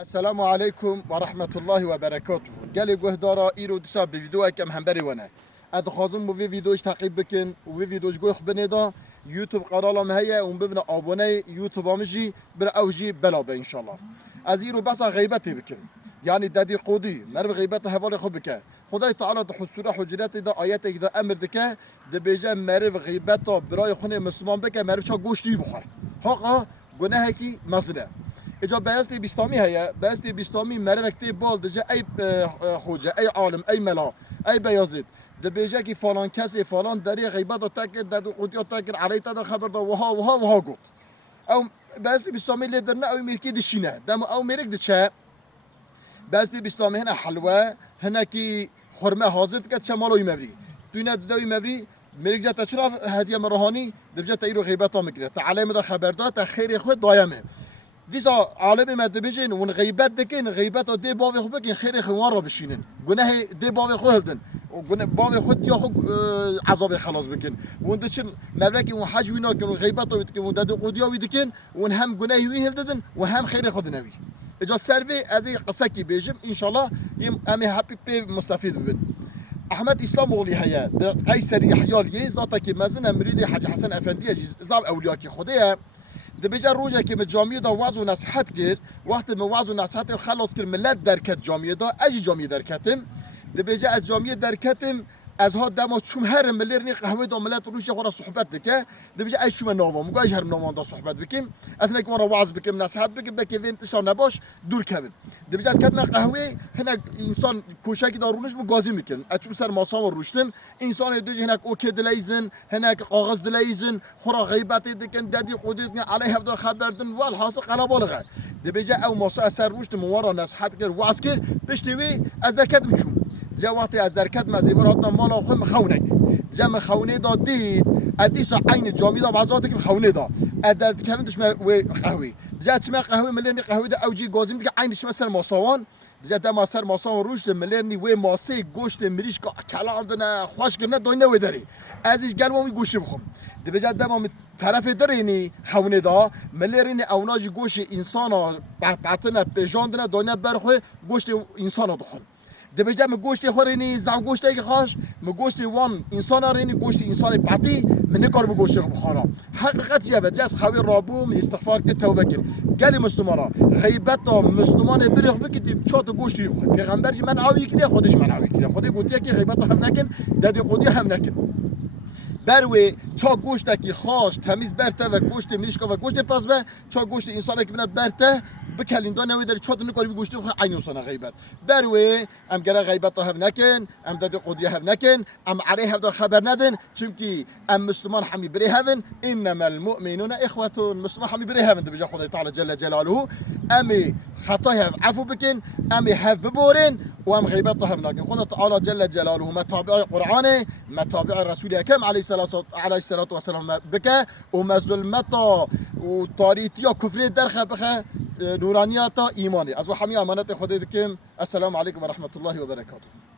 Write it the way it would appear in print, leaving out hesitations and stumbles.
السلام عليكم ورحمة الله وبركاته. قالي قهدارا إيرو دسا بفيديو كم همبري وانا ادخازم بو فيديوش تعقيب بكن و فيديوش قوخ بنيدا يوتيوب قنالم هيا ومبفنا ابوني يوتيوب امجي بر اوجي بلابه ان شاء الله. از إيرو بس غيبتي بكن يعني دادي قودي مر غيبت هوال خو بك خدای تعالی د حسوره حجرات دا آیت دا امر دکه د بیجه مر غیبت برای خونه مسلمان بکه مر چا گوشتی بخواه حقا گناه کی مزنه اجا بایستی بیستامی هیا بایستی بیستامی مر وقتی بال دجه ای خوجه ای عالم ای ملا ای بیازید د بیجه کی فلان کسی فلان دری غیبت تک د قودی تک علی تا خبر دا وها گفت او بایستی بیستامی لیدر نه او میرکی دشینه دم او میرک دچه بس بیستامی هنا حلوه هنا کی خرمه حاضر کرد چه مالوی مبری دوینا دوی مبری میرک جت چرا هدیه مرهانی دبجت ایرو غیبت ها میگیره تعالی مدا خبردار تا خیر خود دایمه دیسا عالم مد بجین ون غیبت دکین غیبت دی باوی خو بکین خیر خوان را بشینن گناه دی باوی خو هلدن گناه باوی خود یا خو عذاب خلاص بکن ون دچن مبرکی ون حج وینا کن غیبت وید کن ون دد قودیا وید کن ون هم گناه وی هلدن و هم خیر خود نوی اجا سروی از این قصه کی بیجم انشالله یم امی هپی پی مستفید ببین احمد اسلام اولی هیا قیصر یحیی ذاتا کی مزن مرید حاج حسن افندی زاب اولیا کی خدایه ده بیجا روزه که جامعه دا واعظ و نصیحت کرد وقتی من واعظ و نصیحت خلاص کرد ملت درکت جامعه دا اجی جامعه درکتم ده بیجا از جامعه درکتم از ها دما چوم هر ملرنی قهوه دا ملت روش خورا صحبت دکه ده بیجا ای چوم ناوا مگاج هر ناوان دا صحبت بکیم از نک مرا واعظ بکیم نصیحت بکیم بکی وین تشا نباش دور کبن ده بیجا از کدن قهوه هنا انسان کوشکی دا رونش بو گازی میکن اچوم سر ماسام روشتم انسان دو هنا اوکی دلیزن هنا کاغذ دلیزن خورا غیبت دکن دادی خودت علیه هفدا خبردن والحاصل قلبالغه ده بیجا او ماسا اثر روشت مورا نصیحت کرد واعظ کرد پشتوی از درکت میشوم جا وقتی از درکت مزیبر هاتنا مالا خو مخونه دید جا مخونه دا دید ادیسا عین جامی دا بازاده که مخونه دا ادرد کمین دش و قهوه جا چما قهوه ملنی قهوه دا اوجی گازیم دیگه عین شما سر ماسوان جا دا ما سر ماسوان روش ملنی و ماسه گوشت مریش کا کلام دنا خوش کنه دوینه و داری ازش گلومی گوشت بخوم دی بجا دا ما طرف درینی خونه دا ملرینی اوناجی گوشت انسان بعتنا بجاندنا دوینه برخو گوشت انسان دخون ده بجا من گوشت خورینی زاو گوشت که خاش من گوشت وان انسان رینی گوشت انسان پاتی من نکار به گوشت بخورا حقیقت چیه بجاس خوی رابو می استغفار که توبه کن گلی مسلمانا غیبت مسلمان بریخ بکید چات گوشتی بخور پیغمبر من عاوی کیه خودش من عاوی کیه خودی گوتیه که غیبت هم نکن دادی خودی هم نکن بروی چا گوشت کی خاص تمیز برته و گوشت میشکا و گوشت پاس به چا گوشت انسان که بنا برته بکلیندا نوی داری چا نکاری بی گوشت عین انسان غیبت بروی ام گره غیبت have نکن ام داد قضیه have نکن ام علیه هفدا خبر ندن چونکی ام مسلمان حمی بری هفن انما المؤمنون اخوه مسلمان حمی بری هفن بجا خدای تعالی جل جلاله امی خطای عفو بکن امی هف ببورن و ام غیبت have نکن خدای تعالی جل جلاله متابع قرآن متابع رسول اکرم علیه الصلاة والسلام بکه و ظلمتا و تاریتیا کفر درخه بخه نورانیاتا ایمانی از و حمی امانت خدای دکم السلام علیکم و رحمت الله و برکاته.